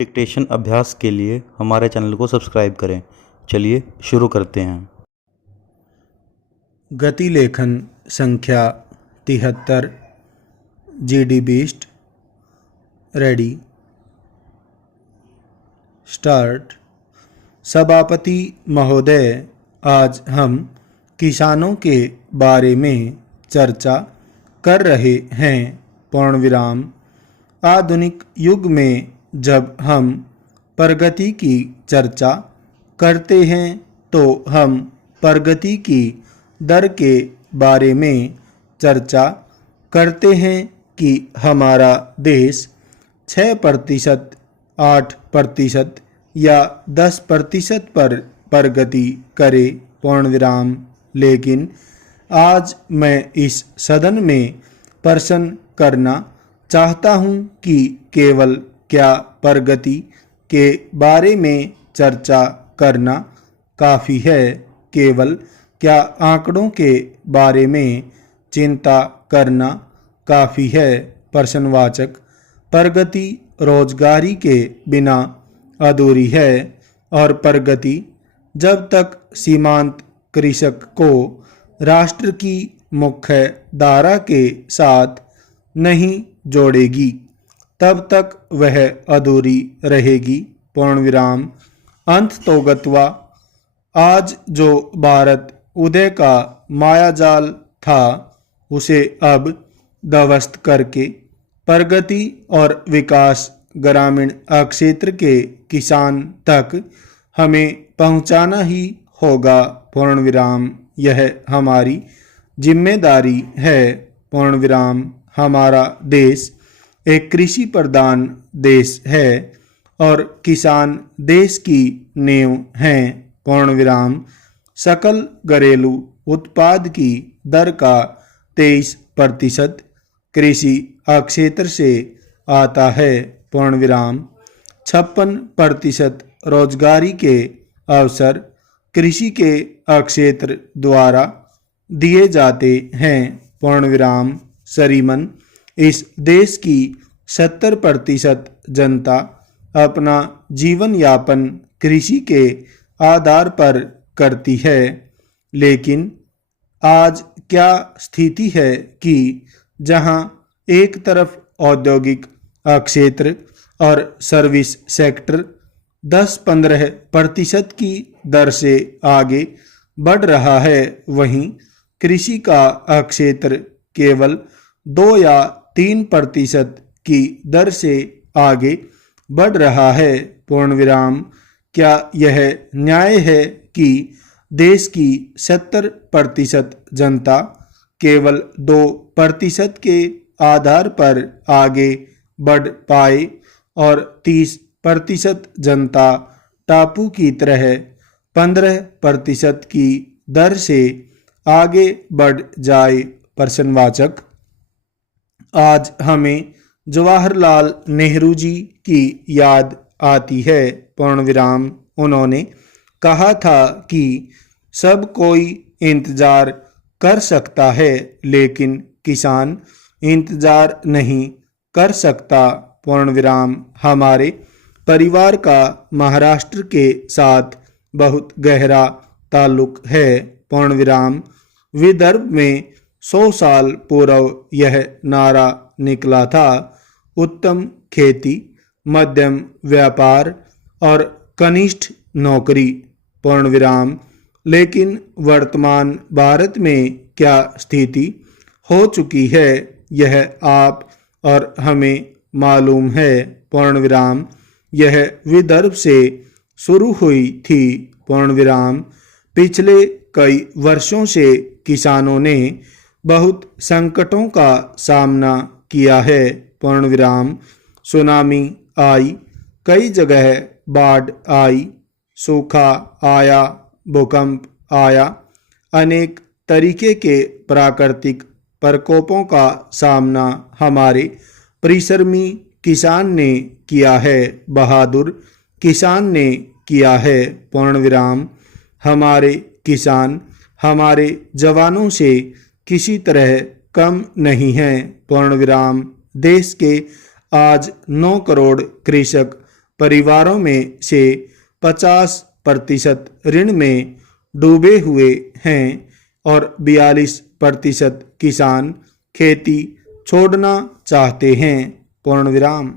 Dictation अभ्यास के लिए हमारे चैनल को सब्सक्राइब करें। चलिए शुरू करते हैं। गति लेखन संख्या 73 GD बीस्ट रेडी स्टार्ट। सभापति महोदय, आज हम किसानों के बारे में चर्चा कर रहे हैं। पूर्ण विराम। आधुनिक युग में जब हम प्रगति की चर्चा करते हैं तो हम प्रगति की दर के बारे में चर्चा करते हैं कि हमारा देश 6%, 8% या 10% पर प्रगति करे। पूर्ण विराम। लेकिन आज मैं इस सदन में प्रश्न करना चाहता हूं कि केवल क्या प्रगति के बारे में चर्चा करना काफ़ी है? केवल क्या आंकड़ों के बारे में चिंता करना काफ़ी है? प्रश्नवाचक। प्रगति रोजगारी के बिना अधूरी है और प्रगति जब तक सीमांत कृषक को राष्ट्र की मुख्य धारा के साथ नहीं जोड़ेगी तब तक वह अधूरी रहेगी। पूर्ण विराम। अंततोगत्वा आज जो भारत उदय का मायाजाल था उसे अब ध्वस्त करके प्रगति और विकास ग्रामीण क्षेत्र के किसान तक हमें पहुंचाना ही होगा। पूर्ण विराम। यह हमारी जिम्मेदारी है। पूर्ण विराम। हमारा देश एक कृषि प्रधान देश है और किसान देश की नींव हैं। पूर्ण विराम। सकल घरेलू उत्पाद की दर का 23% कृषि क्षेत्र से आता है। पूर्ण विराम। 56% रोजगारी के अवसर कृषि के क्षेत्र द्वारा दिए जाते हैं। पूर्ण विराम। श्रीमन, इस देश की 70% जनता अपना जीवन यापन कृषि के आधार पर करती है। लेकिन आज क्या स्थिति है कि जहां एक तरफ औद्योगिक क्षेत्र और सर्विस सेक्टर 10-15% की दर से आगे बढ़ रहा है, वहीं कृषि का क्षेत्र केवल 2 या 3% की दर से आगे बढ़ रहा है। पूर्ण विराम। क्या यह न्याय है कि देश की 70% जनता केवल 2% के आधार पर आगे बढ़ पाए और 30% जनता टापू की तरह 15% की दर से आगे बढ़ जाए? प्रश्नवाचक। आज हमें जवाहरलाल नेहरू जी की याद आती है। पूर्ण विराम। उन्होंने कहा था कि सब कोई इंतजार कर सकता है लेकिन किसान इंतजार नहीं कर सकता। पूर्ण विराम। हमारे परिवार का महाराष्ट्र के साथ बहुत गहरा ताल्लुक है। पूर्ण विराम। विदर्भ में 100 साल पूर्व यह नारा निकला था, उत्तम खेती, मध्यम व्यापार और कनिष्ठ नौकरी। पूर्ण विराम। लेकिन वर्तमान भारत में क्या स्थिति हो चुकी है यह आप और हमें मालूम है। पूर्ण विराम। यह विदर्भ से शुरू हुई थी। पूर्ण विराम। पिछले कई वर्षों से किसानों ने बहुत संकटों का सामना किया है। पूर्ण विराम। सुनामी आई, कई जगह बाढ़ आई, सूखा आया, भूकंप आया, अनेक तरीके के प्राकृतिक प्रकोपों का सामना हमारे परिश्रमी किसान ने किया है, बहादुर किसान ने किया है। पूर्ण विराम। हमारे किसान हमारे जवानों से किसी तरह कम नहीं हैं। पूर्ण विराम। देश के आज 9 करोड़ कृषक परिवारों में से 50% ऋण में डूबे हुए हैं और 42% किसान खेती छोड़ना चाहते हैं। पूर्ण विराम।